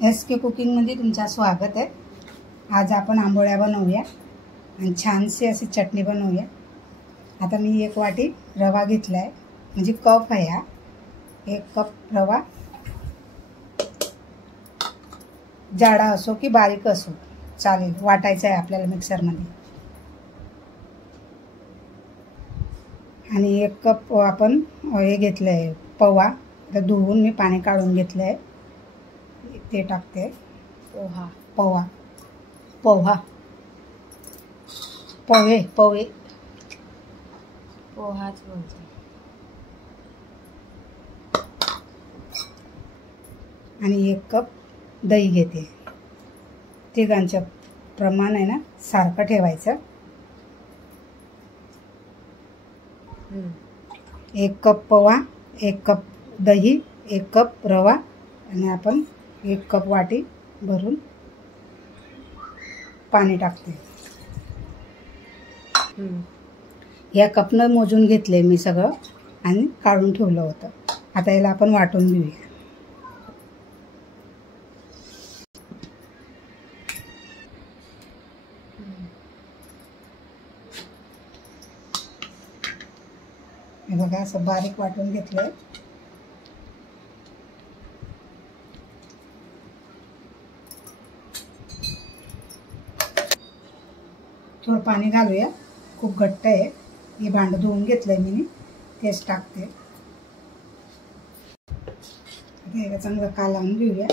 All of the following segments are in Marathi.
SK कुकिंगमध्ये तुमचं स्वागत आहे। आज आपण आंबोळ्या बनवूया आणि छानशी अशी चटणी बनवूया। आता मी एक वाटी रवा घेतला आहे, म्हणजे कप आहे हा। 1 कप रवा, जाडा असो की बारीक असो चालेल, वाटायचा आहे आपल्याला मिक्सरमध्ये। आणि 1 कप आपण हे घेतलं आहे पवा, तर धुवून मी पाणी काढून घेतलं आहे, ते टाकते। पोहा पोहा पोहा पोहे पोहे पोहाच बोलतो। आणि 1 कप दही घेते। तिघांचं प्रमाण आहे ना सारखं ठेवायचं। 1 कप पोहा, 1 कप दही, 1 कप रवा आणि आपण 1 कप वाटी भरून पाणी टाकते। या कपनं मोजून घेतले मी सगळं आणि काढून ठेवलं होतं। आता याला आपण वाटून घेऊया। हे बघा असं बारीक वाटून घेतलंय। थोडं पाणी घालूया, खूप घट्ट आहे। हे भांडं धुवून घेतलंय मी, तेच टाकते। आता हे चांगलं कालवून घेऊया।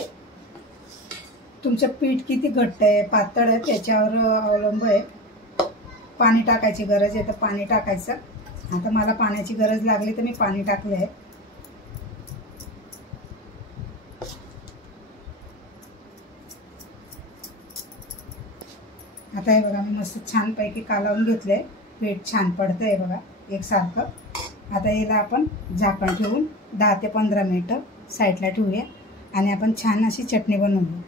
तुमचं पीठ किती घट्ट आहे पातळ आहे त्याच्यावर अवलंबून आहे। पाणी टाकायची गरज आहे तर पाणी टाकायचं। आता मला पाण्याची गरज लागली तर मी पाणी टाकले आहे। आता हे बघा मी मस्त छान पैकी कालवून घेतले, पीठ छान पडतंय बघा एकसारखं। आता याला आपण झाकण ठेवून 10 ते 15 मिनिटं साईडला ठेवूया आणि आपण छान अशी चटणी बनवून घेऊ।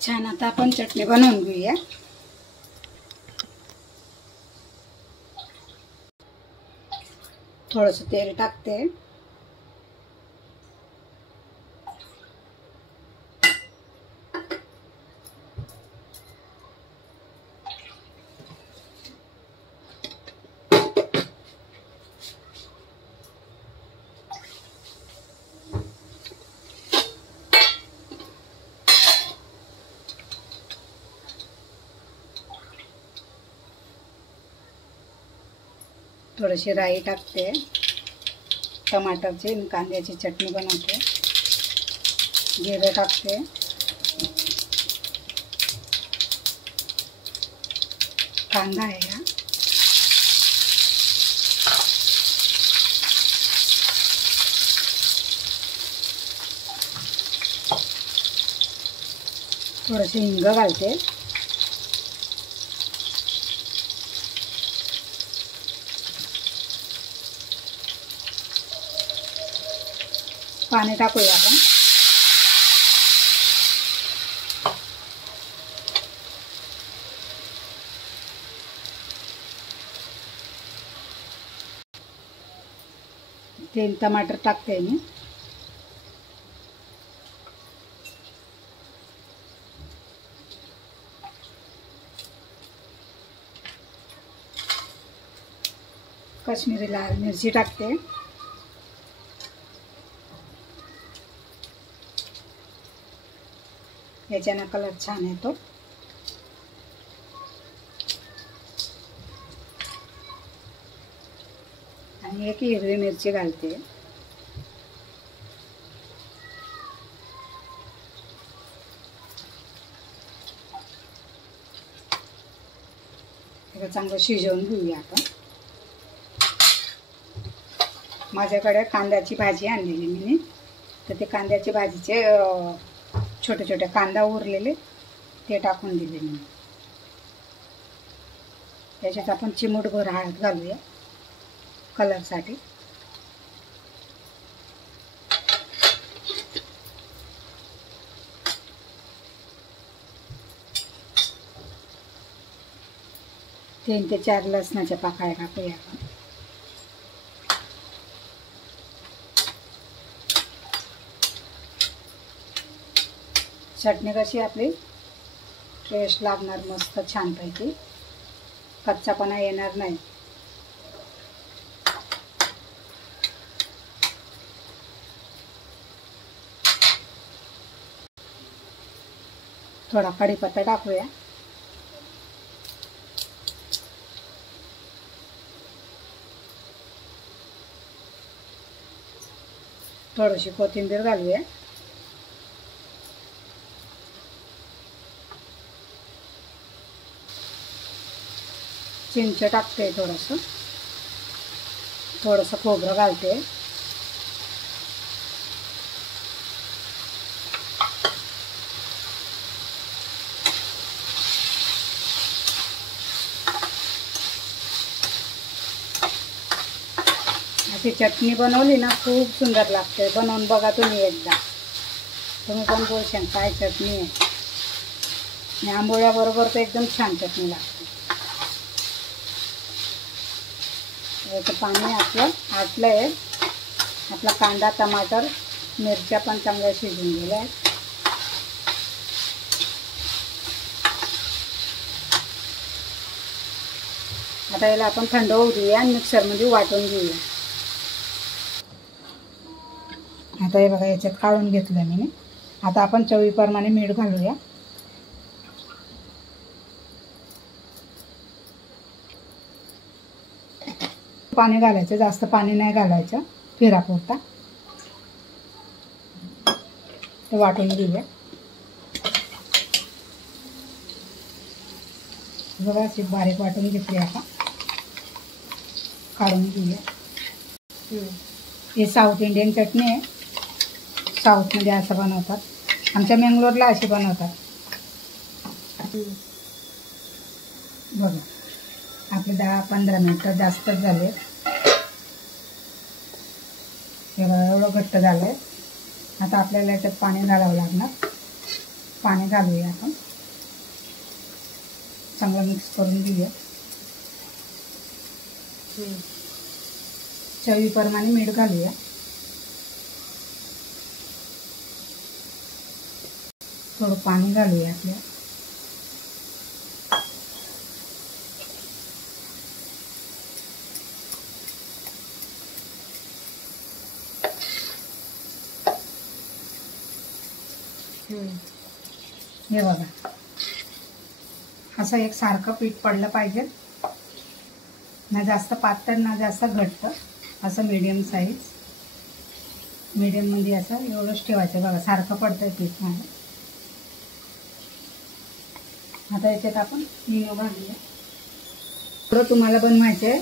छान आता आपण चटणी बनवून घेऊया। थोडंसं तेल टाकते। थोडीशी राई टाकते। टमाटरची आणि कांद्याची चटणी बनवते। जिरे टाकते। कांदा आहे हा। थोडीशी हिंग घालते। पाणी टाकूया आपण। तीन टमाटर टाकते मी। काश्मीरी लाल मिरची टाकते। याच्याने कलर छान येतो। आणि 1 हिरवी मिरची घालते। हे चांगलं शिजवून घेऊया आपण। माझ्याकडे कांद्याची भाजी आणलेली मी, तर ते कांद्याची भाजीचे छोटे छोटे कांदा उरलेले ते टाकून दिले मी। त्याच्यात आपण चिमूटभर हळद घालूया कलरसाठी। तीन ते 4 लसणाच्या पाकळ्या टाकूया आपण। चटणी कशी आपली टेस्ट लागणार मस्त छानपैकी, कच्चापणा येणार नाही. थोडा कढीपत्ता टाकूया. थोडीशी कोथिंबीर घालूया. चिंच टाकते, थोडंसं खोबरं घालते. अशी चटणी बनवली ना खूप सुंदर लागते. बनवून बघा तुम्ही एकदा. तुम्ही पण बोलशाल काय चटणी आहे. आणि आंबोळ्याबरोबर तर एकदम छान चटणी लागते. याचं पाणी आपलं आटलं आहे. आपला कांदा टमाटर मिरच्या पण चांगल्या शिजून गेल्या आहेत. आता याला आपण थंड होऊ देऊया आणि मिक्सरमध्ये वाटून घेऊया. आता हे बघा याच्यात काढून घेतलं मी. आता आपण चवीप्रमाणे मीठ घालूया. पाणी घालायचं, जास्त पाणी नाही घालायचं, फिरापुरता. ते वाटून घेऊया. बघा अशी बारीक वाटून घेतली. आता काढून घेऊया. हे साऊथ इंडियन चटणी आहे. साऊथमध्ये असं बनवतात. आमच्या मंगलोरला अशी बनवतात. बघा आपले 10-15 मिनटं जास्तच झाले. हे बघा एवढं घट्ट झालं आहे. आता आपल्याला याच्यात पाणी घालावं लागणार. पाणी घालूया आपण. चांगलं मिक्स करून घेऊया. चवीप्रमाणे मीठ घालूया. थोडं पाणी घालूया आपल्या. हे बघा असं एक सारखं पीठ पडलं पाहिजे. ना जास्त पातळ ना जास्त घट्ट, असं मीडियम साईज. मीडियममध्ये असं एवढंच ठेवायचं. बघा सारखं पडतंय पीठ माझं. आता याच्यात आपण इनो घालूया. थोडं तुम्हाला बनवायचं आहे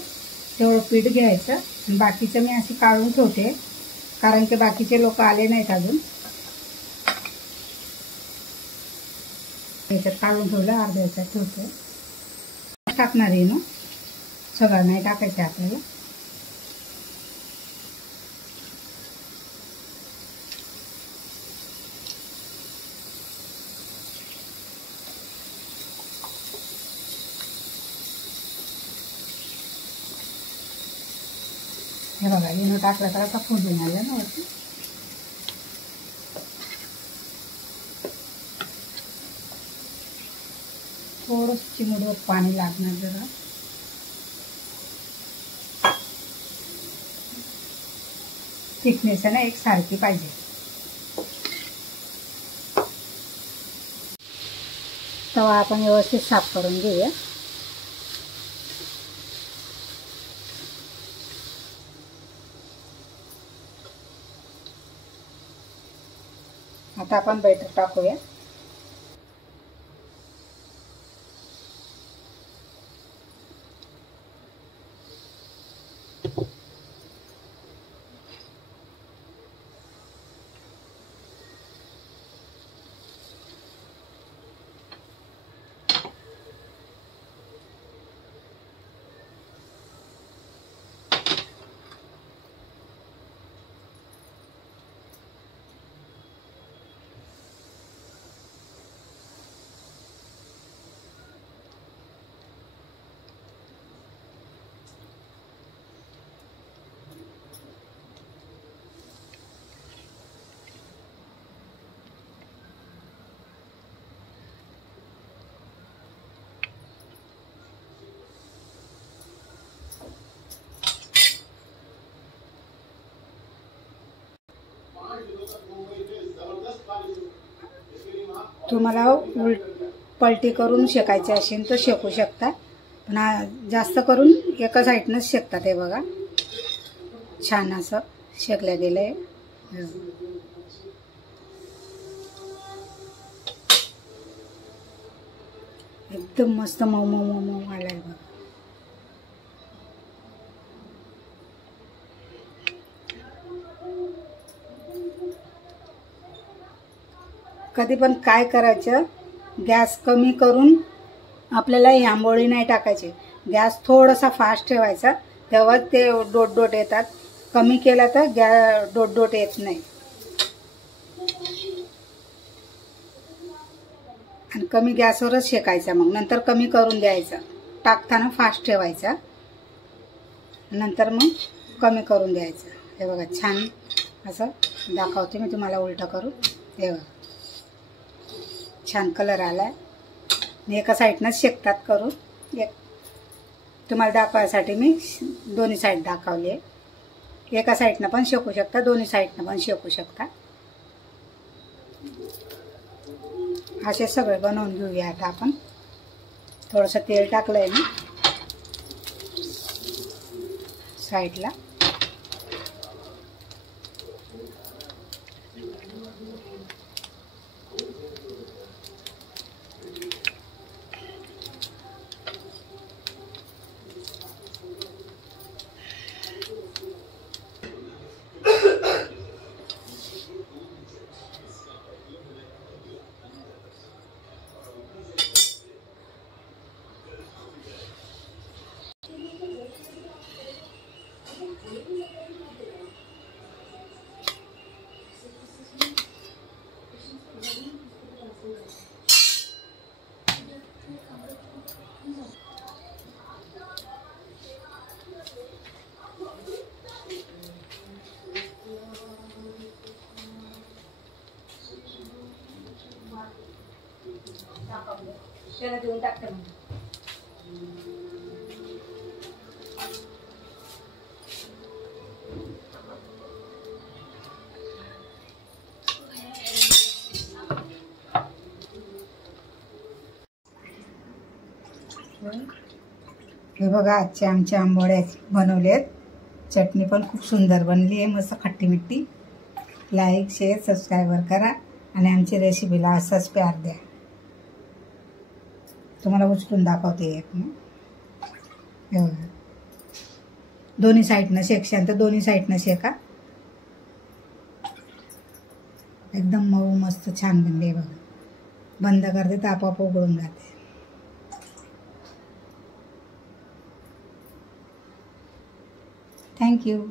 तेवढं पीठ घ्यायचं. आणि बाकीचं मी अशी काढून ठेवते कारण की बाकीचे लोक आले नाहीत अजून. याच्यात काढून ठेवलं. अर्ध्या याच्यात ठेवते. टाकणार आहे ना, सगळं नाही टाकायचं आपल्याला. हे बघा इनो टाकलं तर आता फुलून आलं ना वरती. थोडं चिमूटभर पाणी लागणार जरा. थिकनेस आहे ना एक सारखी पाहिजे. तवा आपण व्यवस्थित साफ करून घेऊया. आता आपण बैटर टाकूया. तुम्हाला पलटी करून शेकायचे असेल तर शेकू शकता, पण जास्त करून एका साईडनंच शेकतात. हे बघा छान असं शेकल्या गेलं आहे. एकदम मस्त मऊ मऊ मऊ मऊ आलाय बघा. कधी पण काय करायचं, गॅस कमी करून आपल्याला ही आंबोळी नाही टाकायची. गॅस थोडासा फास्ट ठेवायचा, तेव्हा ते डोट डोट येतात. कमी केला तर डोट डोट येत नाही. आणि कमी गॅसवरच शेकायचा, मग नंतर कमी करून द्यायचा. टाकताना फास्ट ठेवायचा, नंतर मग कमी करून द्यायचं. हे बघा छान असं दाखवते मी तुम्हाला उलटं करून. हे बघा छान कलर आलाय. एका साईडनंच शेकतात करून. तुम्हाला दाखवायसाठी मी दोन्ही साईड दाखवली आहे. एका साईडनं पण शेकू शकता, दोन्ही साईडनं पण शेकू शकता. असे सगळे बनवून घेऊया. आता आपण थोडंसं तेल टाकलंय ना साईडला. त्याला देऊन टाकते मग. हे बघा आजचे आमच्या आंबोळ्या बनवलेत. चटणी पण खूप सुंदर बनली आहे, मस्त खट्टी मिट्टी. लाईक शेअर सबस्क्राईबर करा आणि आमची रेसिपीला असाच प्यार द्या. तुम्हाला उचलून दाखवते एक मी. हे बघा दोन्ही साईडनं शेकशाल तर दोन्ही साईडनं शेका. एकदम मऊ मस्त छान बनले बघा. बंद करते तर आपोआप उघडून जाते. थँक्यू.